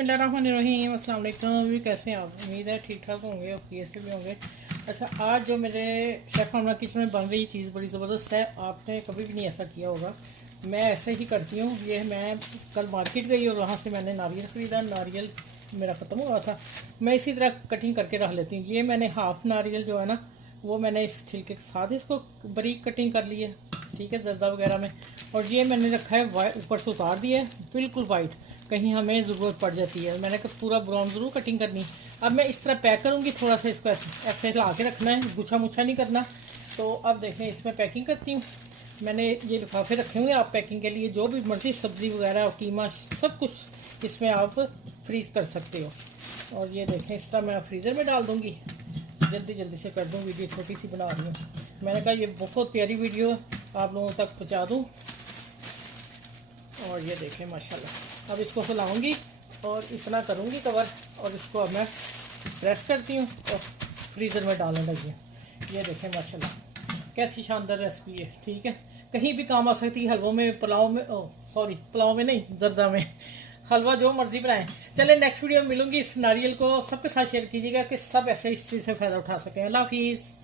बिस्मिल्लाहिर्रहमानिर्रहीम। अस्सलाम वालेकुम। भी कैसे हैं आप? उम्मीद है ठीक ठाक होंगे और कैसे भी होंगे। अच्छा, आज जो मेरे शेफ़ हमना किचन में बन रही चीज़ बड़ी ज़बरदस्त है। आपने कभी भी नहीं ऐसा किया होगा। मैं ऐसे ही करती हूँ। ये मैं कल मार्केट गई और वहाँ से मैंने नारियल ख़रीदा। नारियल मेरा ख़त्म हुआ था। मैं इसी तरह कटिंग करके रख लेती हूँ। ये मैंने हाफ़ नारियल जो है ना, वो मैंने इस छिलके के साथ इसको बारीक कटिंग कर ली है, ठीक है, जर्दा वगैरह में। और ये मैंने रखा है ऊपर से उतार दिया है, बिल्कुल वाइट, कहीं हमें ज़रूरत पड़ जाती है। मैंने कहा पूरा ब्राउन ज़रूर कटिंग करनी। अब मैं इस तरह पैक करूँगी, थोड़ा सा इसको ऐसे हिला के रखना है, गुच्छा मुच्छा नहीं करना। तो अब देखें, इसमें पैकिंग करती हूँ। मैंने ये लिफाफे रखे हुए हैं आप पैकिंग के लिए, जो भी मर्ज़ी सब्ज़ी वगैरह और कीमा सब कुछ इसमें आप फ्रीज़ कर सकते हो। और ये देखें, इस तरह मैं फ्रीज़र में डाल दूँगी। जल्दी जल्दी से कर दूँ, वीडियो छोटी सी बना रही हूँ। मैंने कहा ये बहुत प्यारी वीडियो आप लोगों तक पहुँचा दूँ। और ये देखें माशाल्लाह। अब इसको हिलाऊंगी और इतना करूँगी कवर, और इसको अब मैं प्रेस करती हूँ और फ्रीज़र में डालने लगी हूँ। ये देखें माशाल्लाह, कैसी शानदार रेसिपी है, ठीक है। कहीं भी काम आ सकती है, हलवों में, पुलाव में, पुलाव में नहीं, जर्दा में, हलवा जो मर्जी बनाएं। चले, नेक्स्ट वीडियो में मिलूंगी। इस नारियल को सबके साथ शेयर कीजिएगा कि सब ऐसे इस चीज़ से फ़ायदा उठा सकें। अल्लाह हाफिज़।